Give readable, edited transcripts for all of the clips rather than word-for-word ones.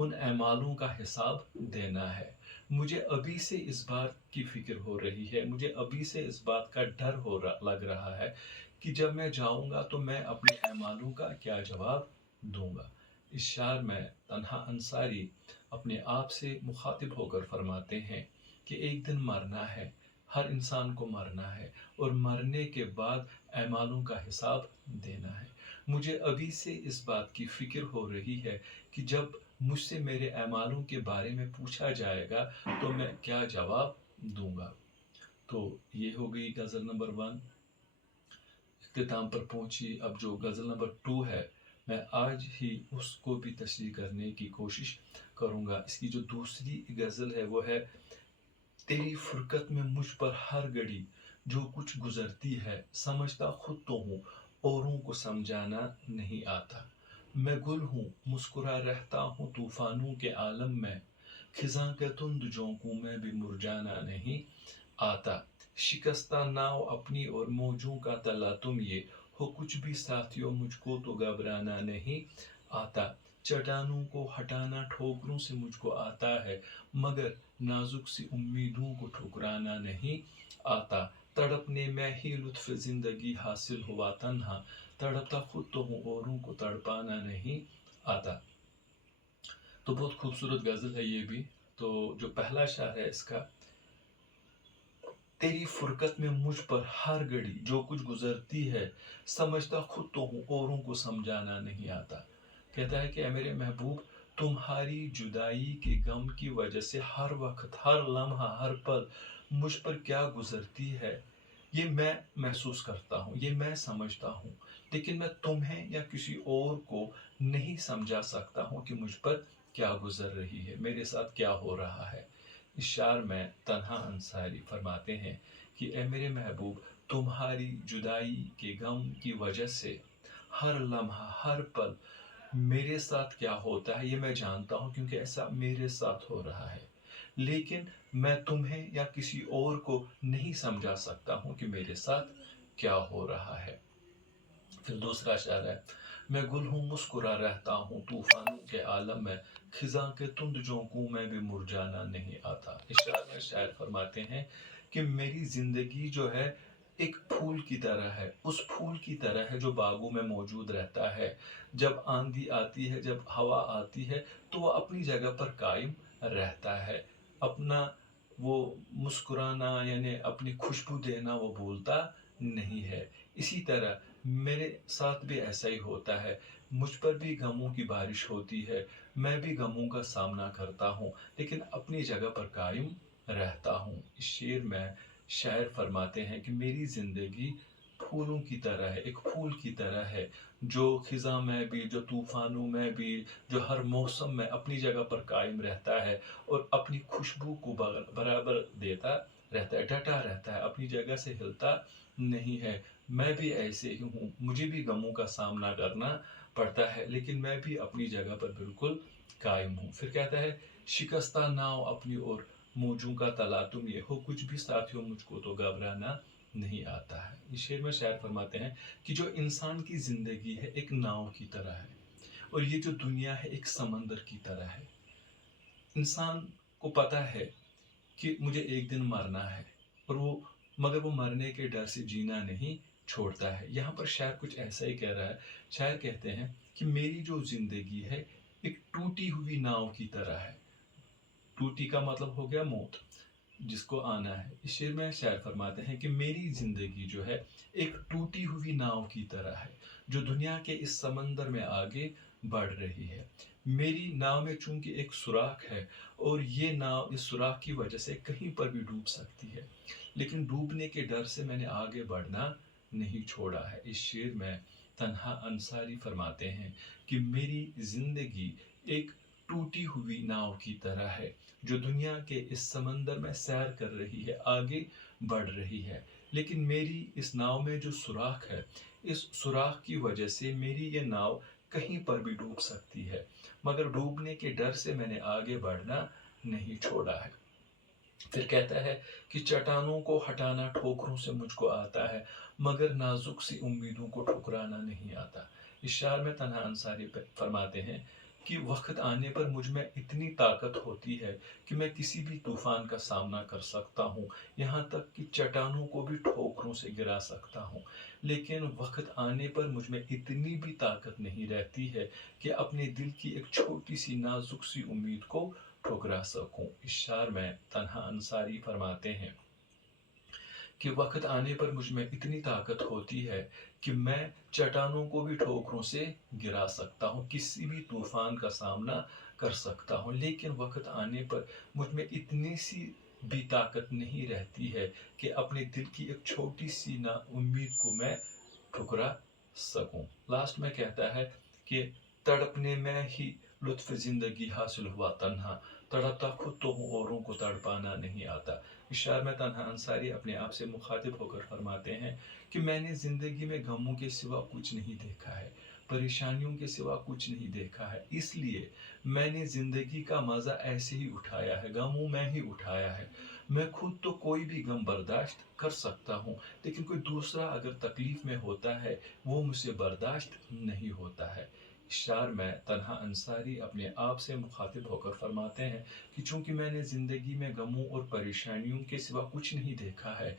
ان اعمالوں کا حساب دینا ہے۔ مجھے ابھی سے اس بات کی فکر ہو رہی ہے، مجھے ابھی سے اس بات کا ڈر لگ رہا ہے کہ جب میں جاؤں گا تو میں اپنے اعمالوں کا کیا جواب دوں گا۔ اس شعر میں تنہا انصاری اپنے آپ سے مخاطب ہو کر فرماتے ہیں کہ ایک دن مرنا ہے، ہر انسان کو مرنا ہے، اور مرنے کے بعد اعمالوں کا حساب دینا ہے۔ مجھے ابھی سے اس بات کی فکر ہو رہی ہے کہ جب مجھ سے میرے اعمالوں کے بارے میں پوچھا جائے گا تو میں کیا جواب دوں گا۔ تو یہ ہو گئی غزل نمبر 1، اختتام پر پہنچی۔ اب جو غزل نمبر 2 ہے، میں آج ہی اس کو بھی تشریح کرنے کی کوشش کروں گا۔ اس کی جو دوسری غزل ہے وہ ہے: تیری فرقت میں مجھ پر ہر گھڑی جو کچھ گزرتی ہے، سمجھتا خود تو ہوں اوروں کو سمجھانا نہیں آتا۔ میں گل ہوں مسکرا رہتا ہوں طوفانوں کے عالم میں، خزاں کے تند جھونکوں میں بھی مرجانا نہیں آتا۔ شکستہ ناؤ اپنی اور موجوں کا تلا تم یہ ہو کچھ بھی ساتھیوں، مجھ کو تو گھبرانا نہیں آتا۔ چٹانوں کو ہٹانا ٹھوکروں سے مجھ کو آتا ہے، مگر نازک سی امیدوں کو ٹھکرانا نہیں آتا۔ تڑپنے میں ہی لطف زندگی حاصل ہوا تنہا، تڑپتا خود تو ہوں اوروں کو تڑپانا نہیں آتا۔ تو بہت خوبصورت غزل ہے یہ بھی۔ تو جو پہلا شعر ہے اس کا: تیری فرقت میں مجھ پر ہر گھڑی جو کچھ گزرتی ہے، سمجھتا خود تو ہوں اوروں کو سمجھانا نہیں آتا۔ کہتا ہے کہ اے میرے محبوب، تمہاری جدائی کے غم کی وجہ سے ہر وقت، ہر لمحہ، ہر پل مجھ پر کیا گزرتی ہے، یہ میں محسوس کرتا ہوں، یہ میں سمجھتا ہوں، لیکن میں تمہیں یا کسی اور کو نہیں سمجھا سکتا ہوں کہ مجھ پر کیا گزر رہی ہے، میرے ساتھ کیا ہو رہا ہے۔ اس شعر میں تنہا انصاری فرماتے ہیں کہ اے میرے محبوب، تمہاری جدائی کے غم کی وجہ سے ہر لمحہ، ہر پل میرے ساتھ کیا ہوتا ہے یہ میں جانتا ہوں، کیونکہ ایسا میرے ساتھ ہو رہا ہے، لیکن میں تمہیں یا کسی اور کو نہیں سمجھا سکتا ہوں کہ میرے ساتھ کیا ہو رہا ہے۔ پھر دوسرا شعر ہے: میں گل ہوں مسکرا رہتا ہوں طوفانوں کے عالم میں، خزاں کے تند جھونکوں میں بھی مرجانا نہیں آتا۔ اس شعر میں شاعر فرماتے ہیں کہ میری زندگی جو ہے ایک پھول کی طرح ہے، اس پھول کی طرح ہے جو باغوں میں موجود رہتا ہے۔ جب آندھی آتی ہے، جب ہوا آتی ہے تو وہ اپنی جگہ پر قائم رہتا ہے، اپنا وہ مسکرانا یعنی اپنی خوشبو دینا وہ بھولتا نہیں ہے۔ اسی طرح میرے ساتھ بھی ایسا ہی ہوتا ہے، مجھ پر بھی غموں کی بارش ہوتی ہے، میں بھی غموں کا سامنا کرتا ہوں، لیکن اپنی جگہ پر قائم رہتا ہوں۔ اس شعر میں شاعر فرماتے ہیں کہ میری زندگی پھولوں کی طرح ہے، ایک پھول کی طرح ہے جو خزاں میں بھی، جو طوفانوں میں بھی، جو ہر موسم میں اپنی جگہ پر قائم رہتا ہے اور اپنی خوشبو کو برابر دیتا رہتا ہے، ڈٹا رہتا ہے، اپنی جگہ سے ہلتا نہیں ہے۔ میں بھی ایسے ہی ہوں، مجھے بھی غموں کا سامنا کرنا پڑتا ہے، لیکن میں بھی اپنی جگہ پر بالکل قائم ہوں۔ پھر کہتا ہے: شکستہ ناؤ اپنی اور موجوں کا تلا تم یہ ہو کچھ بھی ساتھیوں، مجھ کو تو گھبرانا نہیں آتا ہے۔ اس شعر میں شاعر فرماتے ہیں کہ جو انسان کی زندگی ہے ایک ناؤ کی طرح ہے، اور یہ جو دنیا ہے ایک سمندر کی طرح ہے۔ انسان کو پتا ہے کہ مجھے ایک دن مرنا ہے، اور مگر وہ مرنے کے ڈر سے جینا نہیں چھوڑتا ہے۔ یہاں پر شاعر کچھ ایسا ہی کہہ رہا ہے۔ شاعر کہتے ہیں کہ میری جو زندگی ہے ایک ٹوٹی ہوئی ناؤ کی طرح ہے۔ ٹوٹی کا مطلب ہو گیا موت، جس کو آنا ہے۔ اس شعر میں شاعر فرماتے ہیں کہ میری زندگی جو ہے ایک ٹوٹی ہوئی ناؤ کی طرح ہے جو دنیا کے اس سمندر میں آگے بڑھ رہی ہے۔ میری ناؤ میں چونکہ ایک سوراخ ہے، اور یہ ناؤ اس سوراخ کی وجہ سے کہیں پر بھی ڈوب سکتی ہے، لیکن ڈوبنے کے ڈر سے میں نے آگے بڑھنا نہیں چھوڑا ہے۔ اس شعر میں تنہا انصاری فرماتے ہیں کہ میری زندگی ایک ٹوٹی ہوئی ناؤ کی طرح ہے جو دنیا کے اس سمندر میں سیر کر رہی ہے، آگے بڑھ رہی ہے، لیکن میری اس ناؤ میں جو سوراخ ہے، اس سوراخ کی وجہ سے میری یہ ناؤ کہیں پر بھی ڈوب سکتی ہے، مگر ڈوبنے کے ڈر سے میں نے آگے بڑھنا نہیں چھوڑا ہے۔ پھر کہتا ہے کہ چٹانوں کو ہٹانا ٹھوکروں سے مجھ کو آتا ہے، مگر نازک سی امیدوں کو ٹھکرانا نہیں آتا۔ اس شعر میں تنہا انصاری فرماتے ہیں کہ وقت آنے پر مجھ میں اتنی طاقت ہوتی ہے کہ میں کسی بھی طوفان کا سامنا کر سکتا ہوں، یہاں تک کہ چٹانوں کو بھی ٹھوکروں سے گرا سکتا ہوں، لیکن وقت آنے پر مجھ میں اتنی بھی طاقت نہیں رہتی ہے کہ اپنے دل کی ایک چھوٹی سی نازک سی امید کو ٹھکرا سکوں۔ اس شعر میں تنہا انصاری فرماتے ہیں کہ وقت آنے پر مجھ میں اتنی طاقت ہوتی ہے کہ میں چٹانوں کو بھی ٹھوکروں سے گرا سکتا ہوں، کسی بھی طوفان کا سامنا کر سکتا ہوں، لیکن وقت آنے پر مجھ میں اتنی سی بھی طاقت نہیں رہتی ہے کہ اپنے دل کی ایک چھوٹی سی نا امید کو میں ٹھکرا سکوں۔ لاسٹ میں کہتا ہے کہ تڑپنے میں ہی لطف زندگی حاصل ہوا تنہا، تڑپتا خود تو ہوں اوروں کو تڑپانا نہیں آتا۔ اس شعر میں تنہا انصاری اپنے آپ سے مخاطب ہو کر فرماتے ہیں کہ میں نے زندگی میں غموں کے سوا کچھ نہیں دیکھا ہے، پریشانیوں کے سوا کچھ نہیں دیکھا ہے، اس لیے میں نے زندگی کا مزہ ایسے ہی اٹھایا ہے، غموں میں ہی اٹھایا ہے۔ میں خود تو کوئی بھی غم برداشت کر سکتا ہوں، لیکن کوئی دوسرا اگر تکلیف میں ہوتا ہے وہ مجھ سے برداشت نہیں ہوتا ہے۔ اس شعر میں تنہا انصاری اپنے آپ سے مخاطب ہو کر فرماتے ہیں کہ چونکہ میں نے زندگی میں غموں اور پریشانیوں کے سوا کچھ نہیں دیکھا ہے،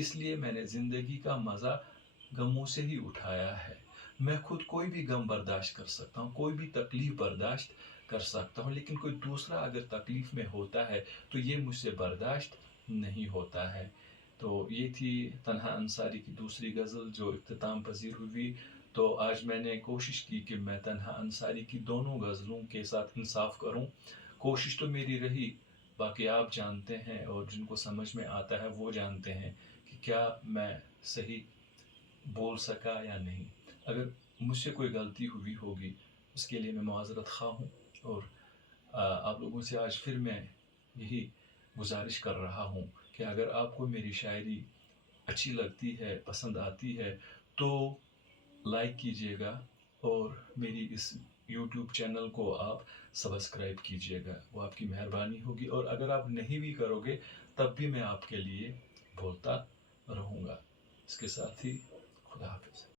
اس لیے میں نے زندگی کا مزہ غموں سے ہی اٹھایا ہے۔ میں خود کوئی بھی غم برداشت کر سکتا ہوں، کوئی بھی تکلیف برداشت کر سکتا ہوں، لیکن کوئی دوسرا اگر تکلیف میں ہوتا ہے تو یہ مجھ سے برداشت نہیں ہوتا ہے۔ تو یہ تھی تنہا انصاری کی دوسری غزل جو اختتام پذیر ہوئی۔ تو آج میں نے کوشش کی کہ میں تنہا انصاری کی دونوں غزلوں کے ساتھ انصاف کروں، کوشش تو میری رہی، باقی آپ جانتے ہیں اور جن کو سمجھ میں آتا ہے وہ جانتے ہیں کہ کیا میں صحیح بول سکا یا نہیں۔ اگر مجھ سے کوئی غلطی ہوئی ہوگی اس کے لیے میں معذرت خواہ ہوں، اور آپ لوگوں سے آج پھر میں یہی گزارش کر رہا ہوں کہ اگر آپ کو میری شاعری اچھی لگتی ہے، پسند آتی ہے تو لائک کیجیے گا اور میری اس یوٹیوب چینل کو آپ سبسکرائب کیجیے گا، وہ آپ کی مہربانی ہوگی، اور اگر آپ نہیں بھی کرو گے تب بھی میں آپ کے لیے بولتا رہوں گا۔ اس کے ساتھ ہی خدا حافظ۔